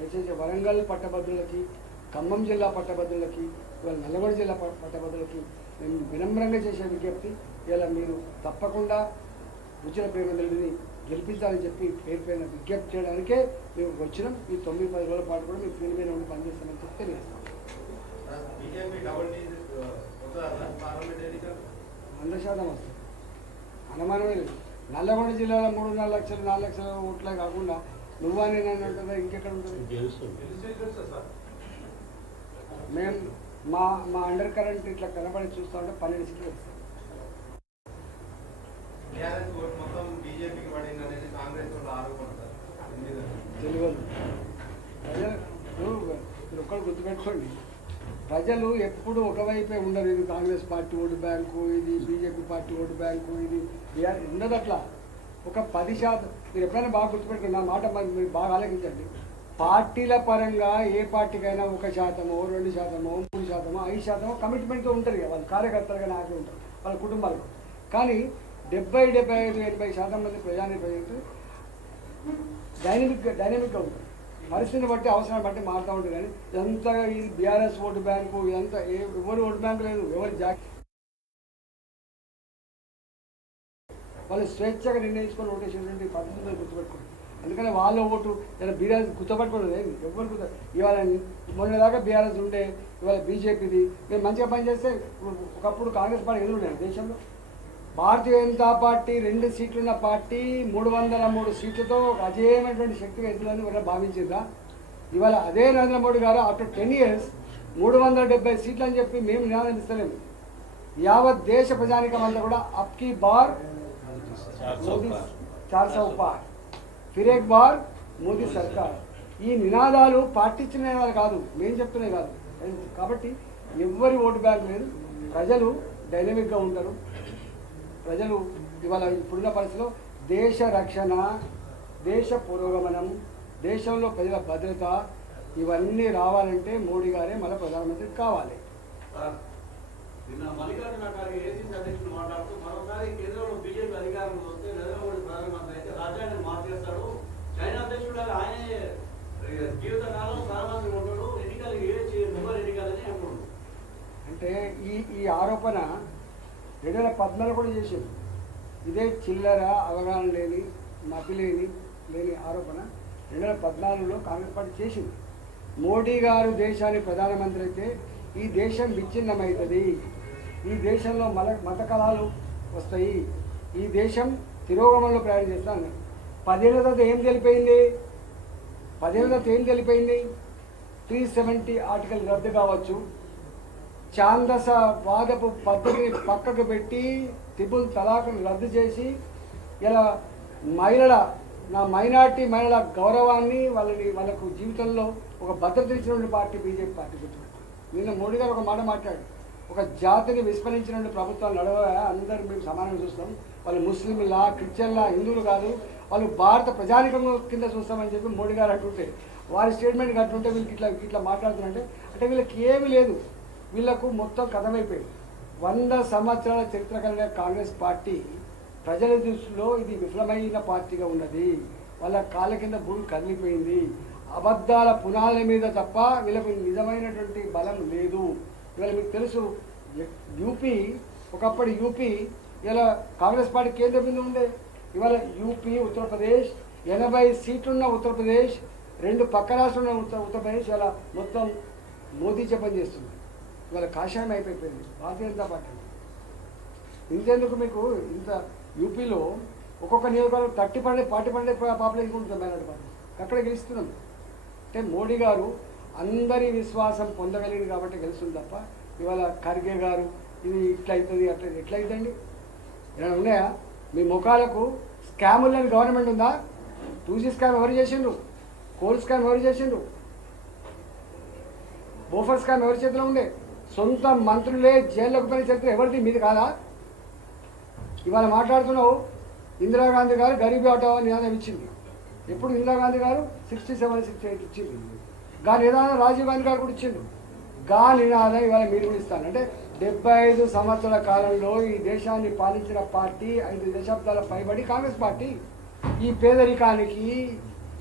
దయచేసి వరంగల్ పట్టభద్రులకి, ఖమ్మం జిల్లా పట్టభద్రులకి, ఇవాళ నల్లగొండ జిల్లా పట్టభద్రులకి మేము వినమ్రంగా చేసే విజ్ఞప్తి, ఇలా మీరు తప్పకుండా రుచుల ప్రేమదేవిని గెలిపించాలని చెప్పి పేరు పైన విజ్ఞప్తి చేయడానికే మేము వచ్చినాం. ఈ 9-10 రోజుల పాటు కూడా మేము ఫీల్డ్ మీద ఉండి పనిచేస్తామని చెప్పి తెలియజేస్తాం. 100% వస్తుంది, అనుమానమే లేదు. నల్లగొండ జిల్లాలో 3.5 లక్షలు 4 లక్షల ఓట్లే కాకుండా నువ్వా నేను ఉంటుందా, ఇంకెక్కడ ఉంటుంది? మేము మా అండర్ కరెంట్ ఇట్లా కనబడి చూస్తూ ఉంటే 12 సీట్లు వస్తాయి. తెలియదు. ప్రజలు ఒక్కరు గుర్తుపెట్టుకోండి, ప్రజలు ఎప్పుడు ఒకవైపే ఉండరు. ఇది కాంగ్రెస్ పార్టీ ఓటు బ్యాంకు, ఇది బీజేపీ పార్టీ ఓటు బ్యాంకు, ఇది ఉండదు. అట్లా ఒక 10% మీరు ఎప్పుడైనా బాగా గుర్తుపెట్టుకోండి. నా మాట మీరు బాగా ఆలోచించండి. పార్టీల పరంగా ఏ పార్టీకైనా 1%, 2%, 3%, 5% కమిట్మెంట్తో ఉంటుంది. వాళ్ళ కార్యకర్తలుగా నాయకులు ఉంటారు, వాళ్ళ కుటుంబాలకు. కానీ 70, 75, 80% మంది ప్రజానికైతే డైనమిక్గా ఉంటుంది. పరిస్థితిని బట్టి అవసరాన్ని బట్టి మారుతూ ఉంటుంది. కానీ ఇదంతా ఇది బీఆర్ఎస్ ఓటు బ్యాంకు, ఇదంతా ఎవరి ఓటు బ్యాంకు లేదు, ఎవరి వాళ్ళు స్వేచ్ఛగా నిర్ణయించుకొని ఓటేసేటువంటి పద్ధతిని గుర్తుపెట్టుకోండి. అందుకని వాళ్ళ ఓటు ఇలా బీఆర్ఎస్ గుర్తుపెట్టుకోలేదు. ఎవరు ఇవాళ మొన్నదాకా బీఆర్ఎస్ ఉండే, ఇవాళ బీజేపీది. మేము మంచిగా పనిచేస్తే ఒకప్పుడు కాంగ్రెస్ పార్టీ ఎదురు ఉండేది దేశంలో. భారతీయ జనతా పార్టీ 2 సీట్లున్న పార్టీ 303 సీట్లతో అజేయమైనటువంటి శక్తిగా ఎదురని వీళ్ళ భావించిందా? ఇవాళ అదే నరేంద్ర మోడీ గారు ఆఫ్టర్ 10 years 370 సీట్లు అని చెప్పి మేము నినాదం ఇస్తలేము. యావత్ దేశ ప్రజానికం అంతా కూడా అప్కీ బార్ మోదీ 400 పార్, ఫిర్ ఏక్ బార్ మోదీ సర్కార్. ఈ నినాదాలు పార్టీ ఇచ్చిన నినాదాలు కాదు, మేము చెప్తున్నాయి కాదు. కాబట్టి ఎవరి ఓటు బ్యాంక్ లేదు. ప్రజలు డైనమిక్గా ఉంటారు. ప్రజలు ఇవాళ ఇప్పుడున్న పరిస్థితిలో దేశ రక్షణ, దేశ పురోగమనం, దేశంలో ప్రజల భద్రత ఇవన్నీ రావాలంటే మోడీ గారే మళ్ళీ ప్రధానమంత్రి కావాలి. అంటే ఈ ఆరోపణ 2014 కూడా చేశారు. ఇదే చిల్లర అవగాహన లేని, మతి లేని ఆరోపణ 2014లో కాంగ్రెస్ పార్టీ చేసింది. మోడీ గారు దేశానికి ప్రధానమంత్రి అయితే ఈ దేశం విచ్ఛిన్నమవుతుంది, ఈ దేశంలో మత కళాలు వస్తాయి, ఈ దేశం తిరోగమనంలో ప్రయాణం చేస్తాను. 10 ఏళ్ళ తర్వాత ఏం తెలిపోయింది? 370 ఆర్టికల్ రద్దు కావచ్చు, ఛాందస వాదపు పద్ధతిని పక్కకు పెట్టి త్రిపుల్ తలాక్ను రద్దు చేసి ఇలా మైనార్టీ మహిళల గౌరవాన్ని వాళ్ళకు జీవితంలో ఒక భద్రత ఇచ్చినటువంటి పార్టీ బీజేపీ పార్టీ. నిన్న మోడీ గారు ఒక మాట మాట్లాడు, ఒక జాతిని విస్మరించినటువంటి ప్రభుత్వాలు నడవగా అందరూ మేము సమానంగా చూస్తాం, వాళ్ళు ముస్లింలా, క్రిస్టియన్లా, హిందువులు కాదు, వాళ్ళు భారత ప్రజానికం కింద చూస్తామని చెప్పి మోడీ గారు అంటుంటే, వారి స్టేట్మెంట్ కట్టుంటే వీళ్ళకి ఇట్లా మాట్లాడుతున్నారంటే అంటే వీళ్ళకి ఏమీ లేదు. వీళ్లకు మొత్తం కథమైపోయింది. 100 సంవత్సరాల చరిత్ర కలిగిన కాంగ్రెస్ పార్టీ ప్రజల దృష్టిలో ఇది విఫలమైన పార్టీగా ఉన్నది. వాళ్ళ కాళ్ళ కింద భూమి కదిలిపోయింది. అబద్ధాల పునాదుల మీద తప్ప వీళ్ళకు నిజమైనటువంటి బలం లేదు. ఇవాళ మీకు తెలుసు, యూపీ ఒకప్పుడు ఇలా కాంగ్రెస్ పార్టీ కేంద్ర బిందువు ఉండే. ఇవాళ యూపీ, ఉత్తరప్రదేశ్ 80 సీట్లున్న ఉత్తరప్రదేశ్, 2 పక్క రాష్ట్రంలో ఉత్తరప్రదేశ్ ఇలా మొత్తం మోదీ జపం చేస్తుంది. ఇవాళ కాషాయం అయిపోయింది భారతీయ జనతా పార్టీ. ఇంతెందుకు మీకు ఇంత యూపీలో ఒక్కొక్క నియోజకవర్గం 40% పాపులేషన్ ఉంటుంది మైనార్టీ పార్టీ, అక్కడ గెలుస్తున్నాం. అంటే మోడీ గారు అందరి విశ్వాసం పొందగలిగింది కాబట్టి గెలుస్తుంది తప్ప ఇవాళ ఖర్గే గారు ఇది ఇట్లా అవుతుంది అట్లా ఎట్లా అవుతుందండి? ఏమైనా ఉన్నాయా మీ ముఖాలకు? స్కాములు లేని గవర్నమెంట్ ఉందా? 2G స్కామ్ ఎవరు చేసిండ్రు? కోల్ స్కామ్ ఎవరు చేసిండ్రు? బోఫర్ స్కామ్ ఎవరి చేతిలో ఉండే? సొంత మంత్రులే జైల్లోకి పోయిన చరిత్ర ఎవరిది? మీది కాదా? ఇవాళ మాట్లాడుతున్నావు. ఇందిరాగాంధీ గారు గరీబీ హఠావో నినాదం ఇచ్చింది. ఎప్పుడు ఇందిరాగాంధీ గారు 67, 68 ఇచ్చింది. గా నినాదం రాజీవ్ గాంధీ గారు కూడా ఇచ్చిండు. గా నినాదం ఇవాళ మీరు కూడా ఇస్తాను. అంటే 75 సంవత్సరాల కాలంలో ఈ దేశాన్ని పాలించిన పార్టీ 5 దశాబ్దాల పైబడి కాంగ్రెస్ పార్టీ. ఈ పేదరికానికి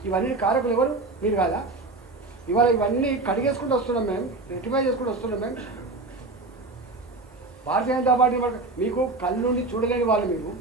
ఇవన్నీ కారకులు ఎవరు? మీరు కాదా? ఇవాళ ఇవన్నీ కడిగేసుకుంటూ వస్తున్నాం మేము, రెక్టిఫై చేసుకుంటూ వస్తున్నాం మేము. భారతీయ జనతా పార్టీ మీకు కళ్ళుండి చూడలేని వాళ్ళు మీరు